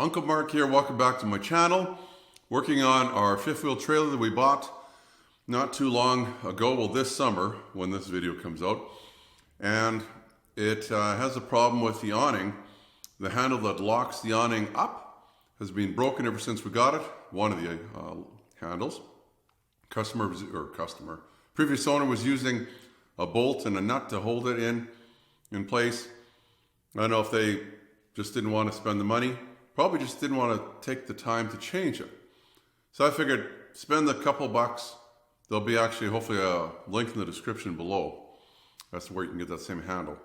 Uncle Mark here, welcome back to my channel. Working on our fifth wheel trailer that we bought not too long ago, well this summer when this video comes out. And it has a problem with the awning. The handle that locks the awning up has been broken ever since we got it. One of the handles. Previous owner was using a bolt and a nut to hold it in place. I don't know if they just didn't want to spend the money. Probably just didn't want to take the time to change it. So I figured spend a couple bucks. There'll be actually hopefully a link in the description below. That's where you can get that same handle.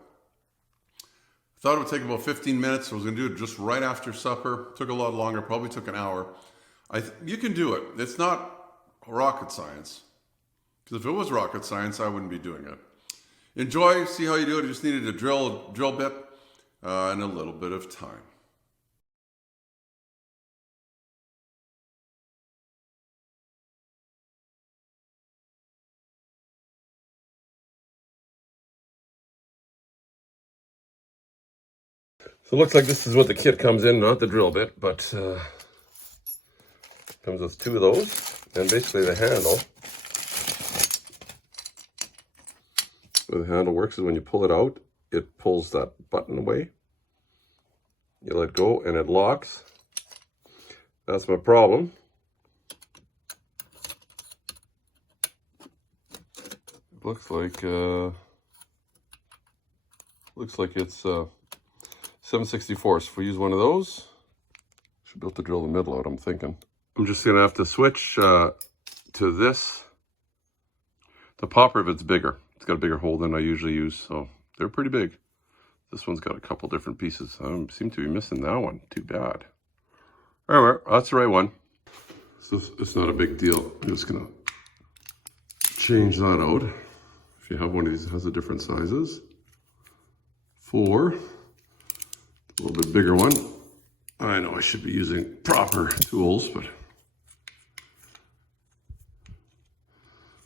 I thought it would take about 15 minutes. I was going to do it just right after supper. Took a lot longer, probably took an hour. You can do it. It's not rocket science. Because if it was rocket science, I wouldn't be doing it. Enjoy, see how you do it. You just needed a drill bit and a little bit of time. So it looks like this is what the kit comes in, not the drill bit, but comes with two of those, and basically the handle. The way the handle works is when you pull it out, it pulls that button away. You let go and it locks. That's my problem. Looks like it's 7/64. If we use one of those, should be able to drill the middle out, I'm thinking. I'm just gonna have to switch to this. The popper of it's bigger. It's got a bigger hole than I usually use, so they're pretty big. This one's got a couple different pieces. I seem to be missing that one. Too bad. Alright, that's the right one. So it's not a big deal. I'm just gonna change that out. If you have one of these that has the different sizes. 4. A little bit bigger one. I know I should be using proper tools, but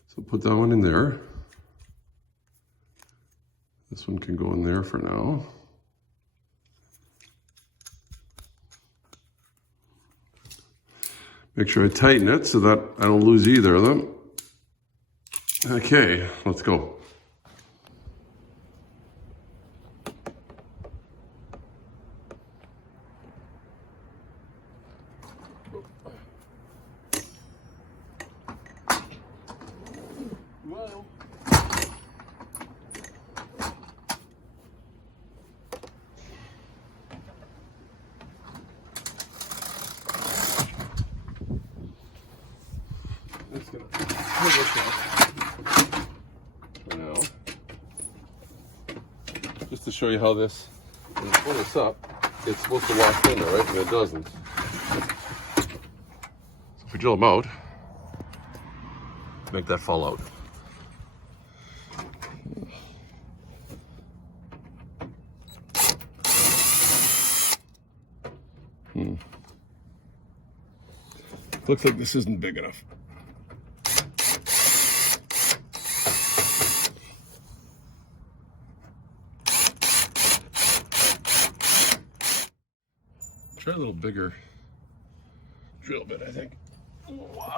so put that one in there. This one can go in there for now. Make sure I tighten it so that I don't lose either of them. Okay, let's go. Just gonna pull this off for now. Just to show you how this, when you pull this up, it's supposed to lock in there, right? And it doesn't. So if we drill them out, make that fall out. Looks like this isn't big enough. Try a little bigger drill bit, I think. Wow.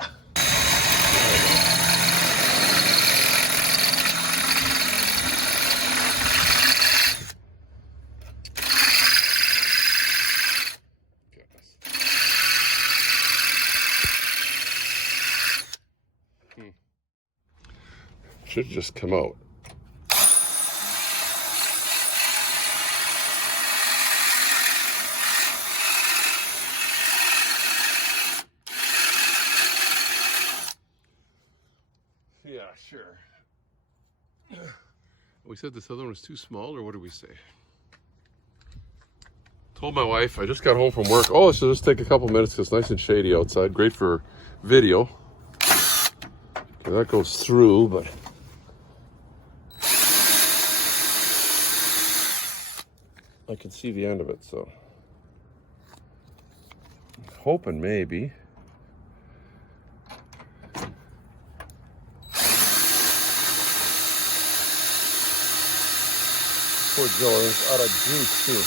Should just come out. Yeah, sure. We said this other one was too small, or what did we say? Told my wife, I just got home from work. Oh, so just take a couple minutes because it's nice and shady outside. Great for video. Okay, that goes through, but I can see the end of it, so I'm hoping maybe. Poor Joe is out of juice too.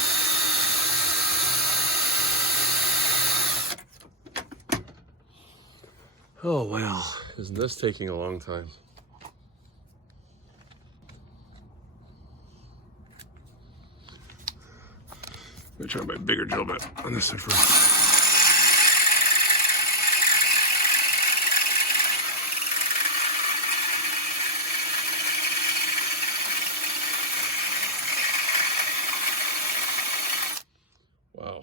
Oh well, isn't this taking a long time? I'm gonna try my bigger drill bit on this side first. Wow.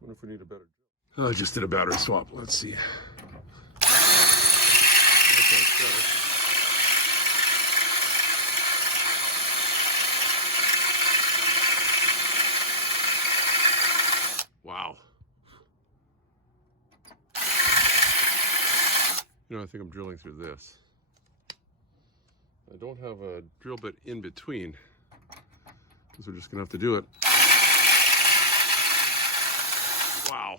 Wonder if we need a better drill. Oh, I just did a battery swap. Let's see. Wow. You know, I think I'm drilling through this. I don't have a drill bit in between, because we're just gonna have to do it. Wow.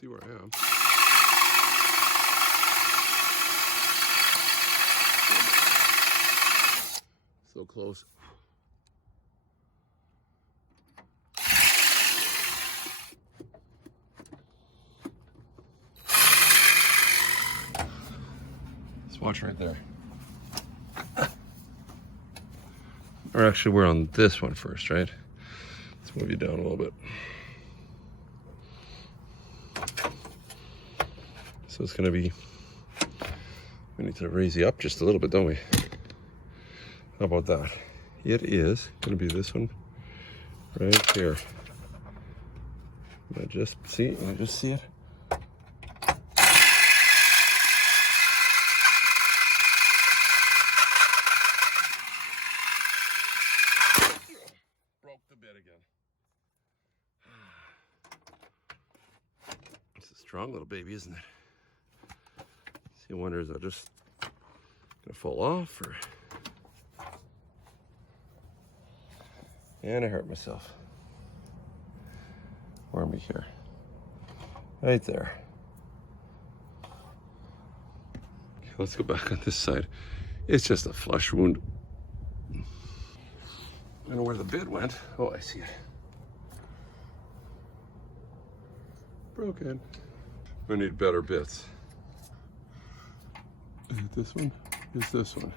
See where I am. So close. Just watch right there. Or actually, we're on this one first, right? Let's move you down a little bit. So it's going to be, we need to raise you up just a little bit, don't we? How about that? It is going to be this one right here. Can I just see it? Can I just see it? Broke the bit again. It's a strong little baby, isn't it? I wonder, is that just gonna fall off, or? And I hurt myself. Where am I here? Right there. Okay, let's go back on this side. It's just a flesh wound. I don't know where the bit went. Oh, I see it. Broken. We need better bits. Is it this one? Is this one?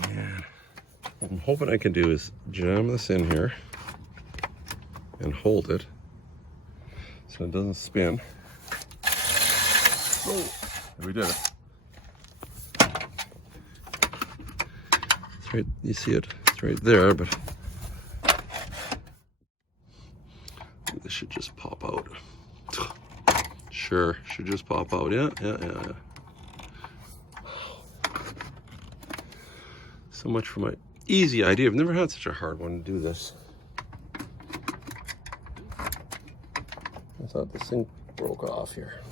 Man, what I'm hoping I can do is jam this in here and hold it so it doesn't spin. Oh, we did it. It's right, you see it? It's right there, but this should just pop out. Sure, should just pop out. Yeah. So much for my easy idea. I've never had such a hard one to do this. I thought this thing broke off here.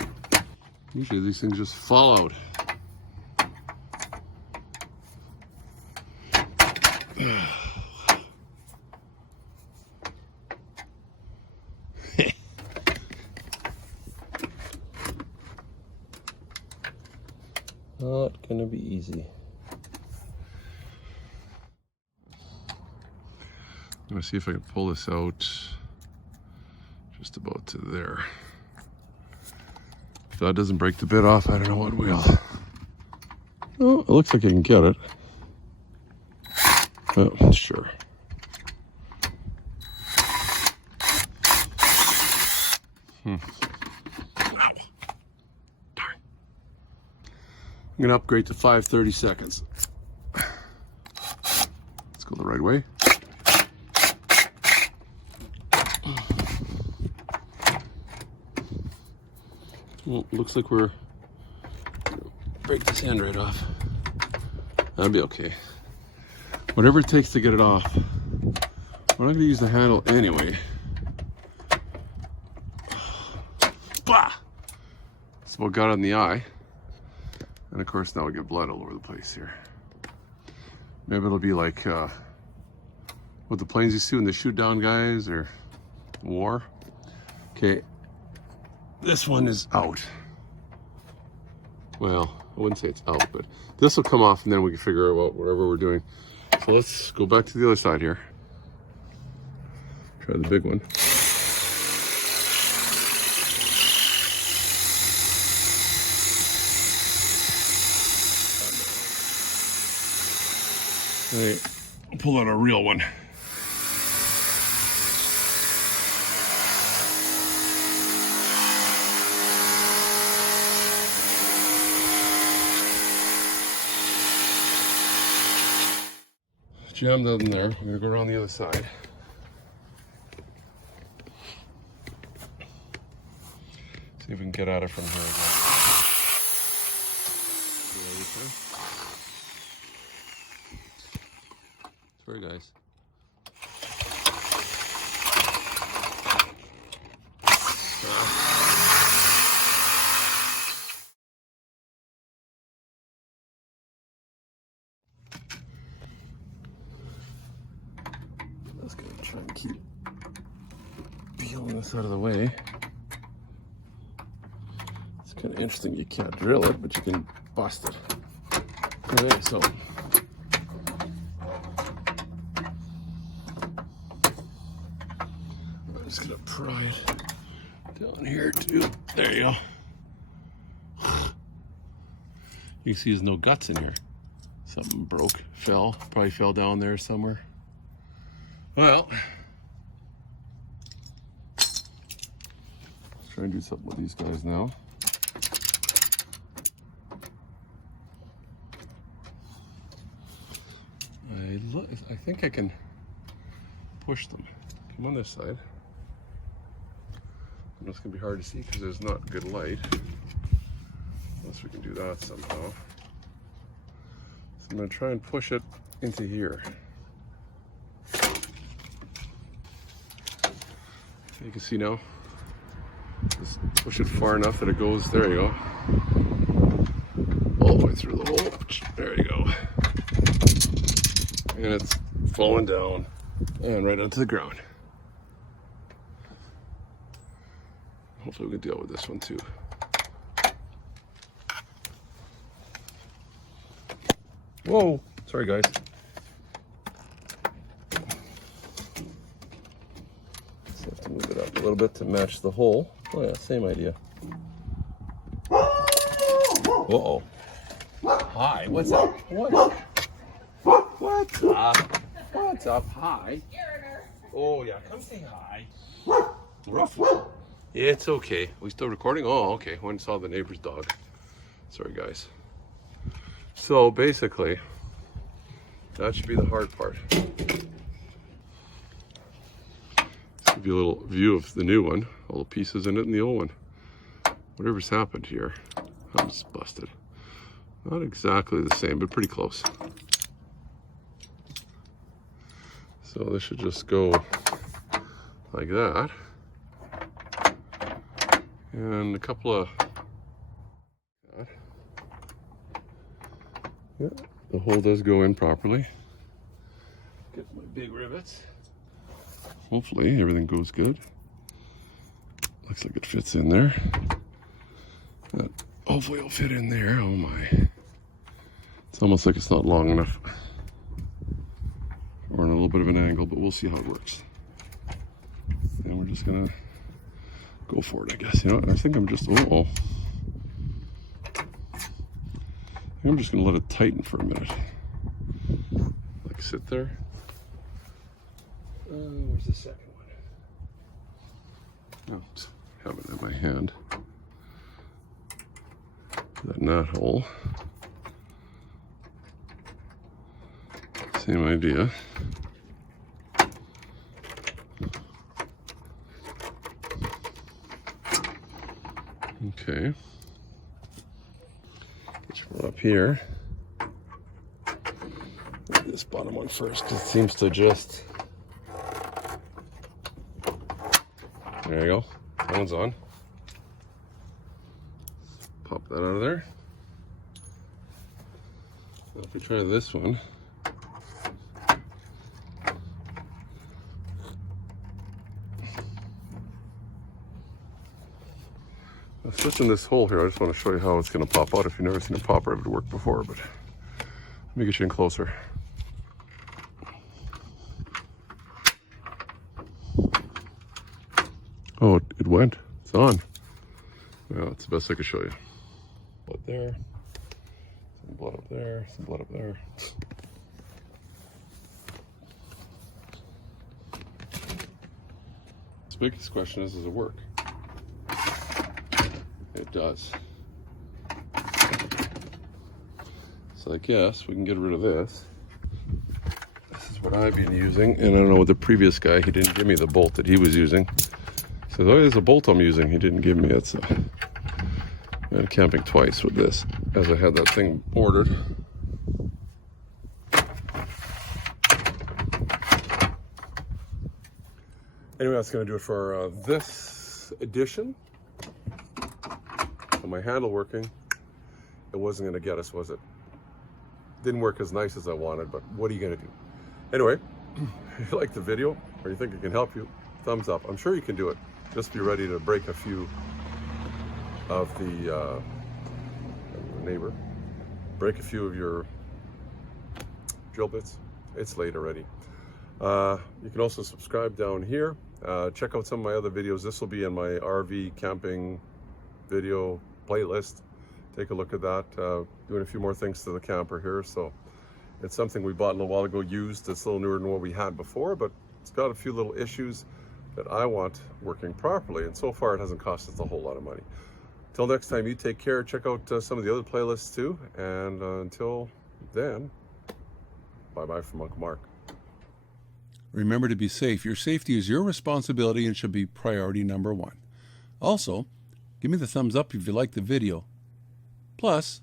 Usually these things just fall out. Not gonna be easy. I'm gonna see if I can pull this out just about to there. If that doesn't break the bit off, I don't know what will. Oh, it looks like I can get it. Oh, sure. I'm gonna upgrade to 5:30 seconds. Let's go the right way. Well, looks like we're gonna break this end right off. That'll be okay. Whatever it takes to get it off. I'm going to use the handle anyway. Bah! That's what got in the eye. And of course now we get blood all over the place here. Maybe it'll be like what the planes used to when they shoot down guys or war. Okay, this one is out. Well, I wouldn't say it's out, but this will come off and then we can figure out whatever we're doing. So let's go back to the other side here. Try the big one. All right, I'll pull out a real one. Jammed that in there. I'm gonna go around the other side. See if we can get at it from here again. Sorry, guys. Just gonna try and keep peeling this out of the way. It's kind of interesting. You can't drill it, but you can bust it. Okay, so I'm just gonna pry it down here too. There you go. You can see there's no guts in here. Something broke, probably fell down there somewhere. Well, let's try and do something with these guys now. I think I can push them. Come on this side. And it's gonna be hard to see because there's not good light. Unless we can do that somehow. So I'm gonna try and push it into here. You can see now. Just push it far enough that it goes, there you go. All the way through the hole. There you go. And it's falling down and right onto the ground. Hopefully we can deal with this one too. Whoa, sorry guys. Just have to move it up a little bit to match the hole. Oh yeah, same idea. Uh-oh. Hi, what's up? What's up? What's up? Hi. Oh yeah, come say hi. Rough. It's okay. We still recording? Oh, okay. Went and saw the neighbor's dog. Sorry, guys. So basically, that should be the hard part. Let's give you a little view of the new one. All the pieces in it and the old one. Whatever's happened here, I'm just busted. Not exactly the same, but pretty close. So this should just go like that. And a couple of, yeah, the hole does go in properly. Get my big rivets. Hopefully everything goes good. Looks like it fits in there. That hopefully it'll fit in there. Oh my. It's almost like it's not long enough. Or in a little bit of an angle, but we'll see how it works. And we're just gonna go for it, I guess. You know, I think I'm just, I'm just gonna let it tighten for a minute. Like sit there. Where's the second one? Oh, I have it in my hand. That knot hole. Same idea. Okay. Get you up here. This bottom one first, because it seems to just There you go. That one's on. Pop that out of there. Now if we try this one. Now switching this hole here, I just want to show you how it's going to pop out if you've never seen a pop rivet work before, but let me get you in closer. Oh, it went. It's on. Well, that's the best I could show you. Blood there. Some blood up there. Some blood up there. The biggest question is, does it work? It does. So I guess we can get rid of this. This is what I've been using, and I don't know what the previous guy, he didn't give me the bolt that he was using. He says, oh, there's a bolt I'm using. He didn't give me it, so I went camping twice with this, as I had that thing ordered. Anyway, that's going to do it for this edition. So my handle working, it wasn't going to get us, was it? Didn't work as nice as I wanted, but what are you going to do? Anyway, if you like the video or you think it can help you, thumbs up. I'm sure you can do it. Just be ready to break a few of the neighbor. Break a few of your drill bits. It's late already. You can also subscribe down here. Check out some of my other videos. This will be in my RV camping video playlist. Take a look at that. Doing a few more things to the camper here. So it's something we bought a little while ago, used. It's a little newer than what we had before, but it's got a few little issues that I want working properly. And so far it hasn't cost us a whole lot of money. Till next time, you take care. Check out some of the other playlists too. And until then, bye-bye from Uncle Mark. Remember to be safe. Your safety is your responsibility and should be priority number one. Also, give me the thumbs up if you like the video. Plus,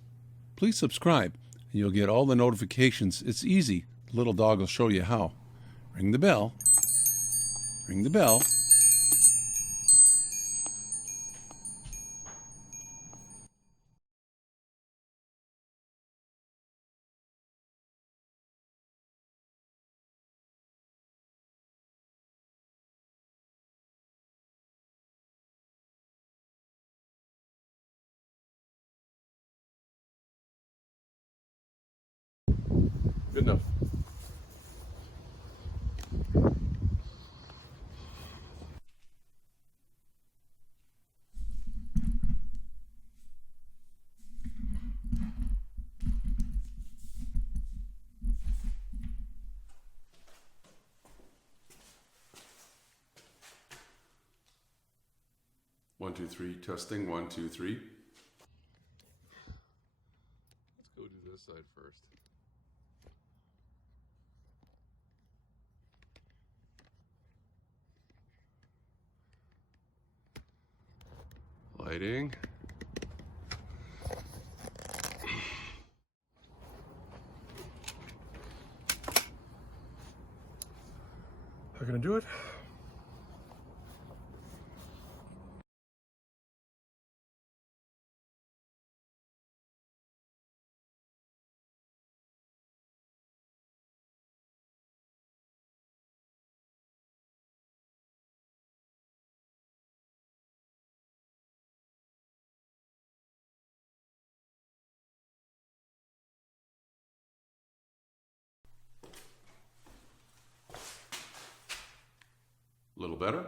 please subscribe and you'll get all the notifications. It's easy. The little dog will show you how. Ring the bell. Ring the bell. Good enough. One, two, three. Testing. 1, 2, 3. Let's go do this side first. Lighting. How can I do it? A little better.